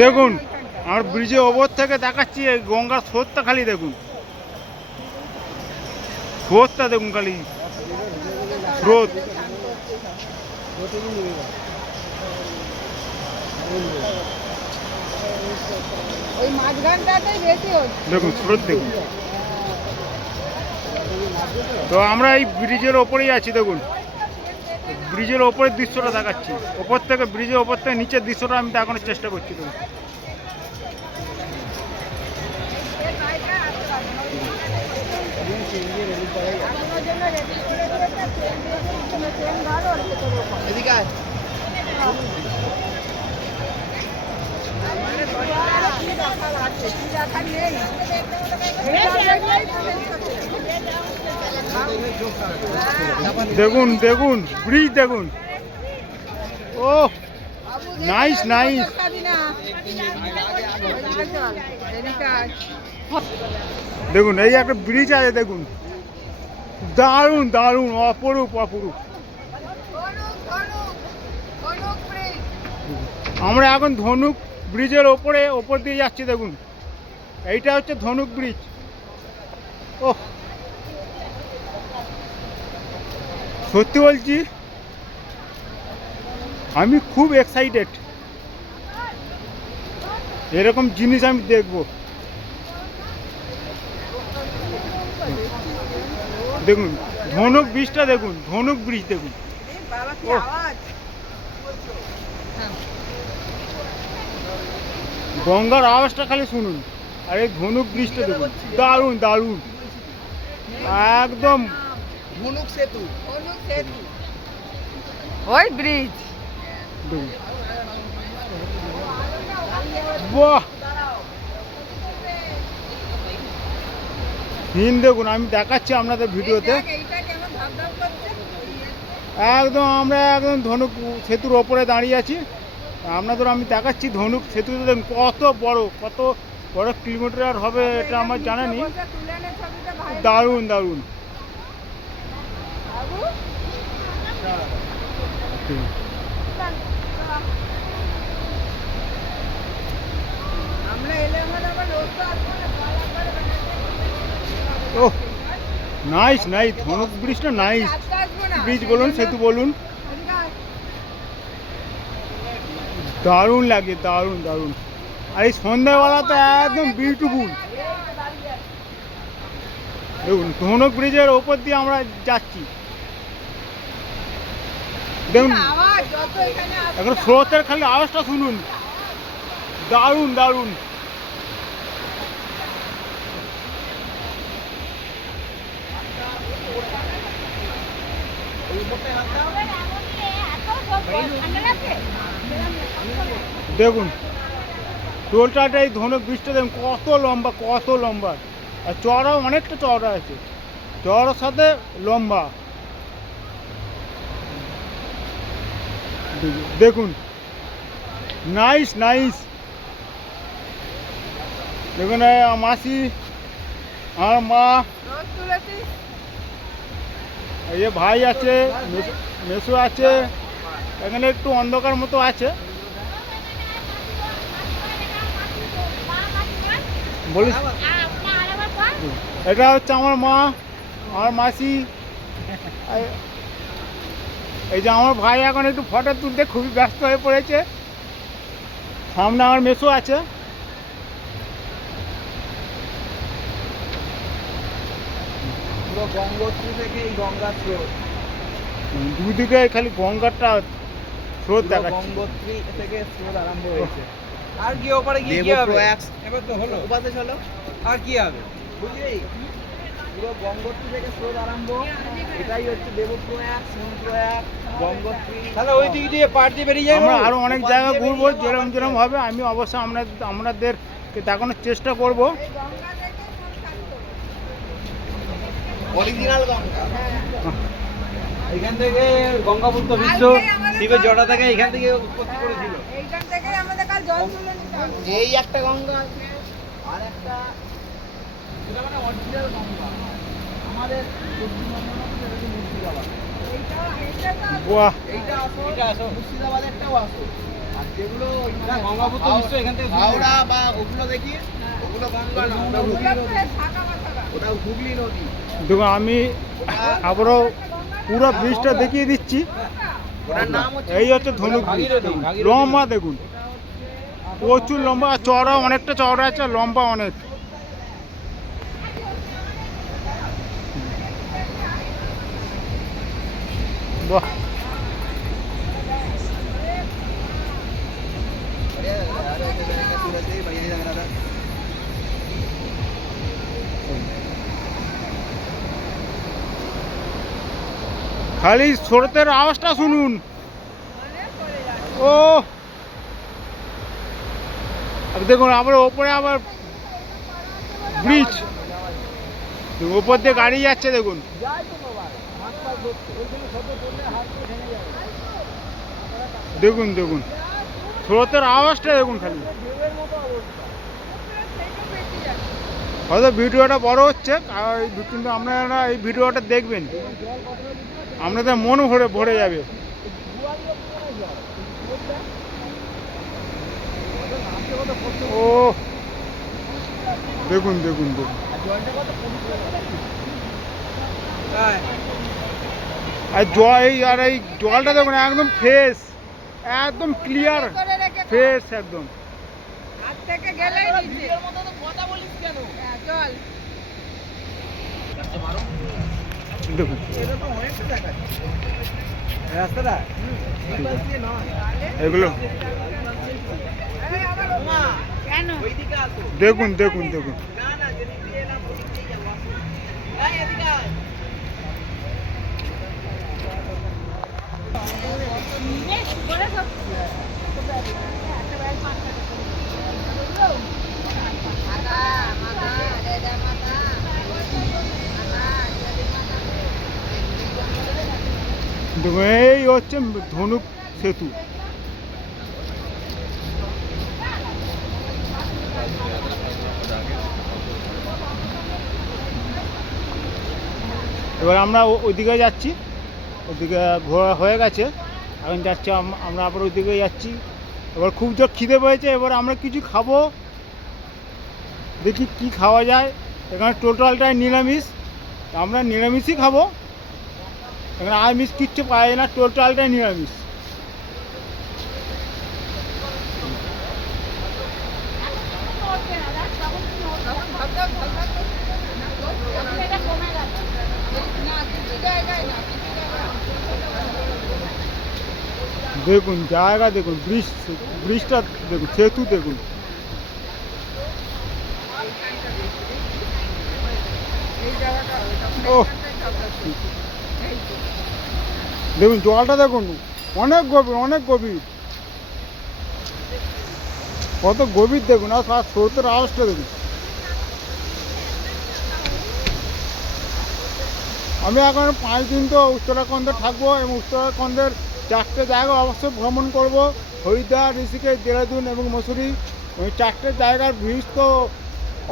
দেখুন আর ব্রিজের ওপর থেকে দেখাচ্ছি এই গঙ্গার স্রোতটা খালি দেখুন, স্রোতটা দেখুন খালি স্রোত। দেখুন স্রোত দেখুন। তো আমরা এই ব্রিজের ওপরেই আছি, দেখুন ব্রিজের ওপরের দৃশ্যটা দেখাচ্ছি, ওপর থেকে ব্রিজের ওপর থেকে নিচের দৃশ্যটা আমি দেখানোর চেষ্টা করছি। দেখুন দেখুন দেখুন ব্রিজ দেখুন, ও নাইস নাইস। দেখুন এই একটা ব্রিজ আছে, দেখুন দারুণ দারুণ অপরূপ অপরূপ। আমরা এখন ধনুক ব্রিজের ওপর দিয়ে যাচ্ছি, দেখুন এইটা হচ্ছে ধনুক ব্রিজ। ও সত্যি বলছি আমি খুব এক্সাইটেড, এরকম জিনিস আমি দেখব। দেখুন ধনুক ব্রিজটা দেখুন, ধনুক ব্রিজ দেখুন, গঙ্গার আওয়াজটা খালি শুনুন, আর এই ধনুক ব্রিজটা দেখুন দারুণ দারুণ একদম। ধনুক সেতু ওই ব্রিজ দেখুন, বাহ হিন দেখুন, আমি দেখাচ্ছি আপনাদের ভিডিওতে। একদম আমরা একদম ধনুক সেতুর ওপরে দাঁড়িয়ে আছি, আপনাদের আমি দেখাচ্ছি ধনুক সেতুতে দেখুন কত বড় কিলোমিটার হবে এটা আমার জানা নেই। দারুণ দারুণ। ও নাইস নাইস, ধনুক ব্রিজটা নাইস। ব্রিজ বলুন সেতু বলুন, দারুণ লাগে দারুণ দারুণ। আর এই সন্ধ্যাবেলা তো একদম বিউটিফুল। দেখুন ধনুক ব্রিজের ওপর দিয়ে আমরা যাচ্ছি, দেখুন এখন স্রোতের খালি আওয়াজটা শুনুন, দারুণ দারুণ। দেখুন টোলটাটা এই ধনুক ব্রিজটা দেখুন কত লম্বা, আর চওড়াও অনেকটা চওড়া আছে, চওড়ার সাথে লম্বা। দেখুন নাইস নাইস। দেখুন মাসি আর মা, এই ভাই আছে, মেসো আছে, এখানে একটু অন্ধকার মতো আছে। বলিস এটা হচ্ছে আমার মা, আমার মাসি, এই যে আমার ভাই এখন একটু ফটো তুলতে খুবই ব্যস্ত হয়ে পড়েছে। সামনে আমার মেসো আছে। পুরো গঙ্গোত্রী থেকে এই গঙ্গার স্রোত, দুদিকে খালি গঙ্গারটা স্রোত দেখাচ্ছে। গঙ্গোত্রী থেকে স্রোত আরম্ভ হয়েছে। আর কি ওপারে গিয়ে কি হবে? এবার তো হলো, ওপারে চলো। আর কি হবে বুঝলি, পুরো গঙ্গোত্রী থেকে স্রোত আরম্ভ, এটাই হচ্ছে দেবপ্রয়াগ, সোনপ্রয়াগ, গঙ্গোত্রী। তাহলে ওই দিক দিয়ে পার দিয়ে বেরিয়ে যাই। আমরা আরো অনেক জায়গা ঘুরবো, যেরকম হবে আমি অবশ্যই আপনাদেরকে দেখানোর চেষ্টা করব। অরিজিনাল গঙ্গা এখান থেকে গঙ্গাপুত্র বিশ্ব শিবের জটা থেকে এখান থেকে উৎপত্তি করেছিল। এইখান থেকে আমাদের কাল জল তুলে নিতে হবে। এই একটা গঙ্গা আছে, আর একটা এটা মানে অরিজিনাল গঙ্গা আমাদের পশ্চিমবঙ্গের মধ্যে মুর্শিদাবাদ। বাহ এইটা আসো মুর্শিদাবাদেরটাও আসো, আর যেগুলো ওই না, গঙ্গাপুত্র বিশ্ব এখান থেকে শুরু হাওড়া বা ওগুলো দেখি, ওগুলো গঙ্গা না, ওটা হুগলি ওগুলো নদী। পুরো শাখা বাশাখা। ওটা হুগলি নদী। দেখুন আমি আবারও পুরো ব্রিজটা দেখিয়ে দিচ্ছি। ওটার নাম হচ্ছে এই হচ্ছে ধনুক ব্রিজ। ভাগীরথী, ভাগীরথী। লম্বা দেখুন, প্রচুর লম্বা, আর চওড়া অনেকটা চওড়া আছে, আর লম্বা অনেক। বাহ, খালি স্রোতের আওয়াজটা শুনুন। ও আর দেখুন আবার ওপরে আবার ব্রিজ, ওপর দিয়ে গাড়ি যাচ্ছে দেখুন। দেখুন দেখুন স্রোতের আওয়াজটা দেখুন খালি। হয়তো ভিডিওটা বড় হচ্ছে, আর কিন্তু আপনারা এই ভিডিওটা দেখবেন, আপনাদের মন ভরে ভরে যাবে। ও দেখুন দেখুন দেখুন, আর এই জলটা দেখুন একদম ফ্রেশ, একদম ক্লিয়ার করে রেখে দাও। ফ্রেশ একদম। হাত থেকে গেলেই নিচে। ভিডিওর মতো তো কথা বলিস কেন? হ্যাঁ, চল। দেখুন এটা তো অনেকটা দেখাচ্ছে। রাস্তাটা এই পাশ দিয়ে নয়। এগুলো আরে আবার মা, কেন? ওইদিকে আসো। দেখুন দেখুন দেখুন। না না, যেদিক দিয়ে এলাম ওদিক দিয়েই যাবো। এই, এদিকে আয়। বেশ, করে সব। একটা ব্যাগ পাঁচটা করে। মাথা, মাথা, রে দে মাথা। মাথা, রে মাথা। দেখুন এই হচ্ছে ধনুক সেতু। এবার আমরা ওইদিকে যাচ্ছি, ওইদিকে ঘোরা হয়ে গেছে, এখন যাচ্ছি আমরা আবার ওইদিকে যাচ্ছি। এবার খুব জোর খিদে পেয়েছে, এবার আমরা কিছু খাবো, দেখি কি খাওয়া যায়। এখানে টোটালটাই নিরামিষ, আমরা নিরামিষই খাবো, এখানে আমিষ কিচ্ছু পাওয়া যায় না, টোটালটাই নিরামিষ। দেখুন জায়গা দেখুন, ব্রিজটা দেখুন, সেতু দেখুন। ও দেখুন জলটা দেখুন, অনেক গভীর, অনেক গভীর, কত গভীর দেখুন, আর তার স্রোতের আওয়াজটা দেখুন। আমি এখন 5 দিন তো উত্তরাখণ্ডে থাকবো, এবং উত্তরাখণ্ডের 4টে জায়গা অবশ্যই ভ্রমণ করব, হরিদ্বার, ঋষিকেশ, দেহরাদুন এবং মসুরি। ওই 4টে জায়গার ব্রিজ তো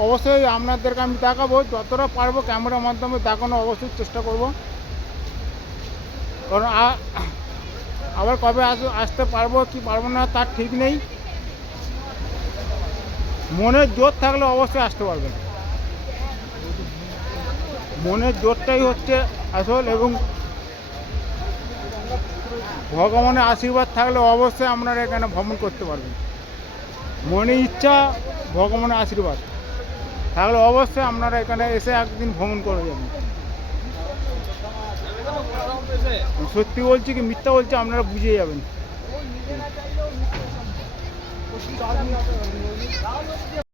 অবশ্যই আপনাদেরকে আমি দেখাবো, যতটা পারবো ক্যামেরার মাধ্যমে দেখানো অবশ্যই চেষ্টা করব। কারণ আবার কবে আসতে পারবো কি পারবো না তার ঠিক নেই, মনের জোর থাকলে অবশ্যই আসতে পারবেন। মনের জোরটাই হচ্ছে আসল, এবং ভগবানের আশীর্বাদ থাকলে অবশ্যই আপনারা এখানে ভ্রমণ করতে পারবেন। মনে ইচ্ছা, ভগবানের আশীর্বাদ তাহলে অবশ্যই আপনারা এখানে এসে একদিন ভ্রমণ করে যাবেন। সত্যি বলছি কি মিথ্যা বলছি আপনারা বুঝে যাবেন।